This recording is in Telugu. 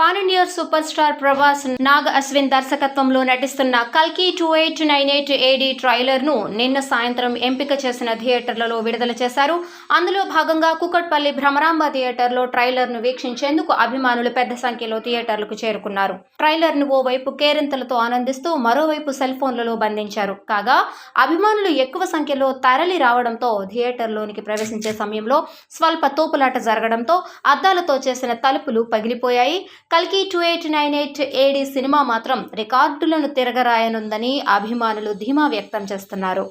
Pan India super star Prabhas Nag Ashwin దర్శకత్వంలో నటిస్తున్న కల్కి 2898 AD ట్రైలర్ ను నిన్న సాయంత్రం ఎంపిక చేసిన థియేటర్లలో విడుదల చేశారు. అందులో భాగంగా కుకట్పల్లి భ్రమరాంబ థియేటర్లో ట్రైలర్ ను వీక్షించేందుకు అభిమానులు పెద్ద సంఖ్యలో థియేటర్లకు చేరుకున్నారు. ట్రైలర్ ను ఓవైపు కేరింతలతో ఆనందిస్తూ మరోవైపు సెల్ ఫోన్లలో బంధించారు. కాగా అభిమానులు ఎక్కువ సంఖ్యలో తరలి రావడంతో థియేటర్లోనికి ప్రవేశించే సమయంలో స్వల్ప తోపులాట జరగడంతో అద్దాలతో చేసిన తలుపులు పగిలిపోయాయి. కల్కి 2898 AD సినిమా మాత్రం రికార్డులను తిరగరాయనుందని అభిమానులు ధీమా వ్యక్తం చేస్తున్నారు.